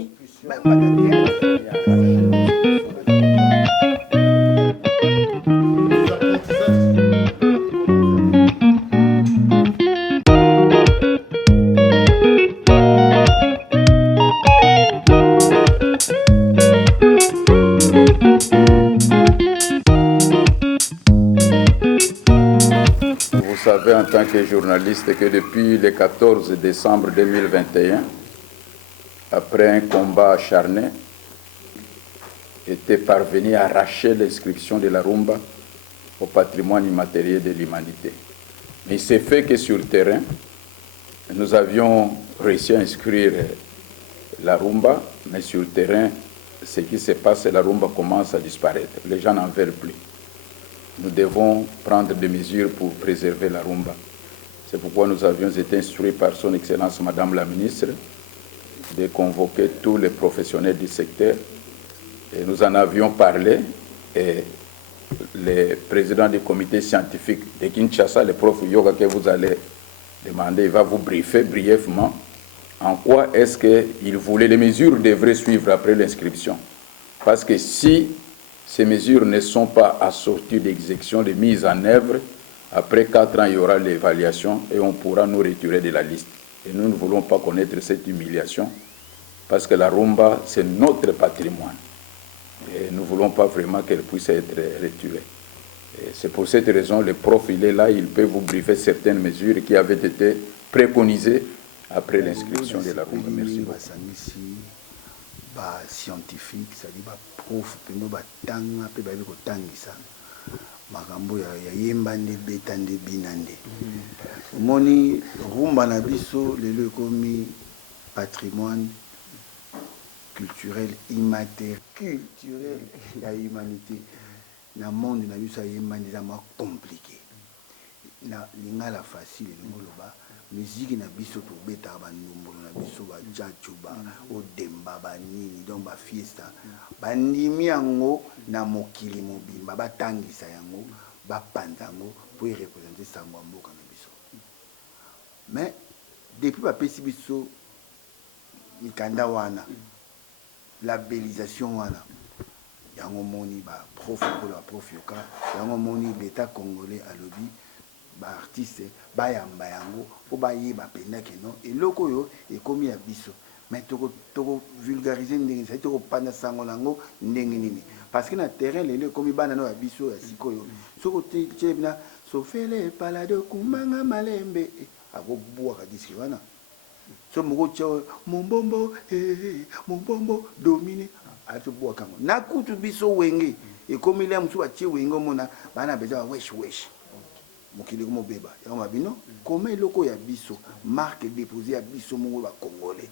Komi. Vous savez en tant que journaliste que depuis le 14 décembre 2021, après un combat acharné, était parvenu à arracher l'inscription de la rumba au patrimoine immatériel de l'humanité. Mais il s'est fait que sur le terrain, nous avions réussi à inscrire la rumba, mais sur le terrain, ce qui se passe, la rumba commence à disparaître. Les gens n'en veulent plus. Nous devons prendre des mesures pour préserver la rumba. C'est pourquoi nous avions été instruits par son Excellence Madame la Ministre de convoquer tous les professionnels du secteur. Et nous en avions parlé et le président du comité scientifique de Kinshasa, le prof Yoga que vous allez demander, il va vous briefer brièvement en quoi est-ce qu'il voulait, les mesures devraient suivre après l'inscription. Parce que si ces mesures ne sont pas assorties d'exécution, de mise en œuvre, après 4 ans, il y aura l'évaluation et on pourra nous retirer de la liste. Et nous ne voulons pas connaître cette humiliation parce que la rumba, c'est notre patrimoine. Et nous ne voulons pas vraiment qu'elle puisse être retirée. C'est pour cette raison, le prof, il est là, il peut vous briefer certaines mesures qui avaient été préconisées après l'inscription de la rumba. Merci beaucoup. Scientifique, c'est-à-dire prof, tanga, tangisa. Makambo ya yembande betande binande. Moni rumba na biso lelo ekomi patrimoine culturel immatériel, culturel ya humanité. Na monde na biso yembande za ma compliqué. Na lingala facile ngoloba musique na biso to beta ba ndombolo na biso ba jachuba o demba ba nini donc ba fiesta bandimi yango na mokili mobimba batangisa yango bapanza yango pour y représenter sango mboka na biso. Mais depuis ba pesi biso mikanda wana labellisation wana yango moni ba prof ko la prof yoka yango moni l'état congolais alobi ba artiste bayamba yango po bayeba pendake non eloko yo ekomi ya biso mais toko vulgariser ndenge ça toko panda sango nango ndenge nini parce que na terrain lelo ekomi bana no ya biso ya sikoyo soko te bina sofele palado kumanga malembe ako bua ka diski wana so moko tcho mombombo dominer ato bua kango na kutu biso wenge ekomi le msu ba tie wenge mona bana beza wesh mokili ko mobeba ya mabino koma eloko ya biso marque déposée ya biso mongo ba congolais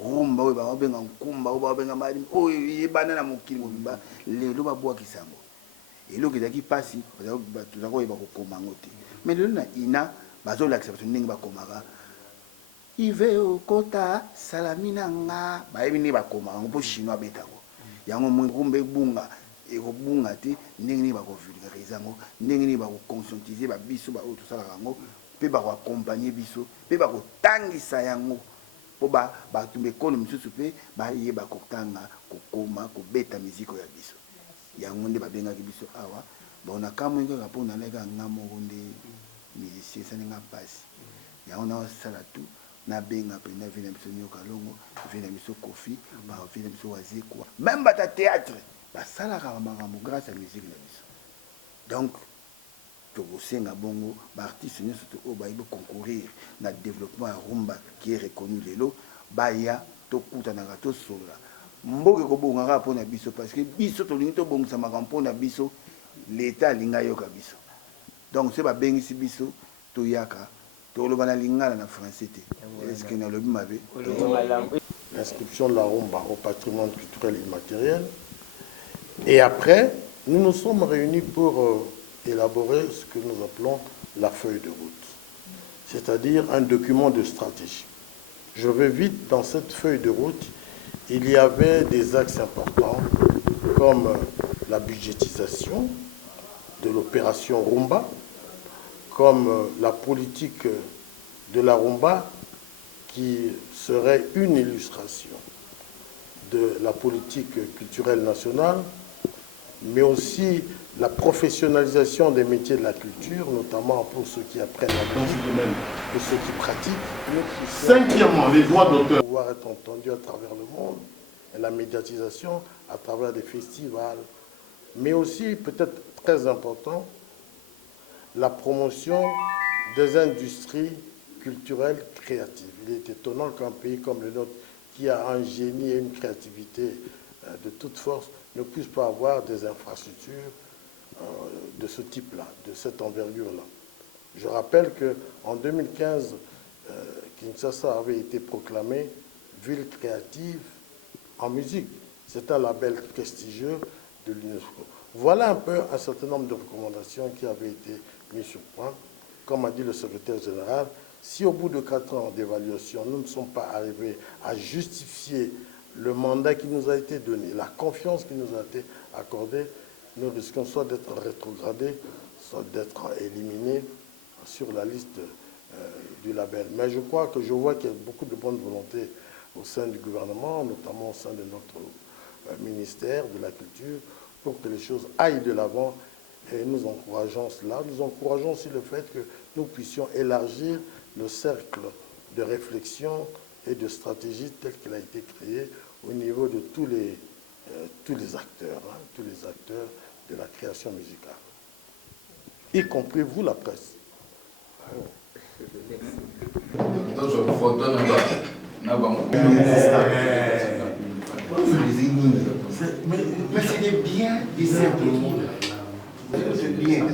rumba we ba benga nkumba ba benga mali o yebana na mokili mobimba lelo ba bwa kisango eloko ezaki pasi tuzako yeba ko koma ngote mais lelo na ina bazo lakisa bato ndenge ba komaka ive okota salamina nga ba yebi ni ba koma ngo po chinois betango yango mwumbe bunga ekobunga te ndenge nini bakovulgarize yango ndenge nini bakoconscientize babiso baoyo tosalaka yango mpe bakoaccompagne biso mpe bakotangisa yango mpo bato bekolo misusu mpe bayeba kotanga kokoma kobeta miziko ya biso yango nde babengaki biso awa bona kamoi kaka mpo naleka nga moko nde musicien esalinga mpasi yango naosala tu nabenga mpenza vi na biso nyoka longo vi na biso kofi vi na biso wazekwa même bata théâtre basalaka makambo grâce à musique na biso donc tokosenga bongo baartiste nyonso to oyo bayebi concourir na développement ya rumba qui est reconnu lelo baya tokutanaka tosolola mboka ekobongaka mpo na biso parce que biso tolingi tobongisa makambo mpo na biso l'état alinga yoka biso donc so babengisi biso toyaka toloba na lingala na français te estce nalobi mabe. L'inscription de la rumba au patrimoine culturel immatériel. Et après, nous nous sommes réunis pour élaborer ce que nous appelons la feuille de route, c'est-à-dire un document de stratégie. Je vais vite dans cette feuille de route. Il y avait des axes importants comme la budgétisation de l'opération Rumba, comme la politique de la Rumba qui serait une illustration de la politique culturelle nationale, mais aussi la professionnalisation des métiers de la culture, notamment pour ceux qui apprennent la musique et ceux qui pratiquent. Cinquièmement, les droits d'auteur pouvoir être entendus à travers le monde, et la médiatisation à travers des festivals, mais aussi, peut-être très important, la promotion des industries culturelles créatives. Il est étonnant qu'un pays comme le nôtre, qui a un génie et une créativité de toute force, ne puisse pas avoir des infrastructures de ce type-là, de cette envergure-là. Je rappelle qu'en 2015, Kinshasa avait été proclamée ville créative en musique. C'est un label prestigieux de l'UNESCO. Voilà un peu un certain nombre de recommandations qui avaient été mises sur point. Comme a dit le secrétaire général, si au bout de 4 ans d'évaluation, nous ne sommes pas arrivés à justifier le mandat qui nous a été donné, la confiance qui nous a été accordée, nous risquons soit d'être rétrogradés, soit d'être éliminés sur la liste du label. Mais je crois que je vois qu'il y a beaucoup de bonne volonté au sein du gouvernement, notamment au sein de notre ministère de la Culture, pour que les choses aillent de l'avant. Et nous encourageons cela. Nous encourageons aussi le fait que nous puissions élargir le cercle de réflexion et de stratégie tel qu'il a été créé au niveau de tous les acteurs, tous les acteurs de la création musicale, y compris vous, la presse. Mais c'était bien et simplement. C'est bien.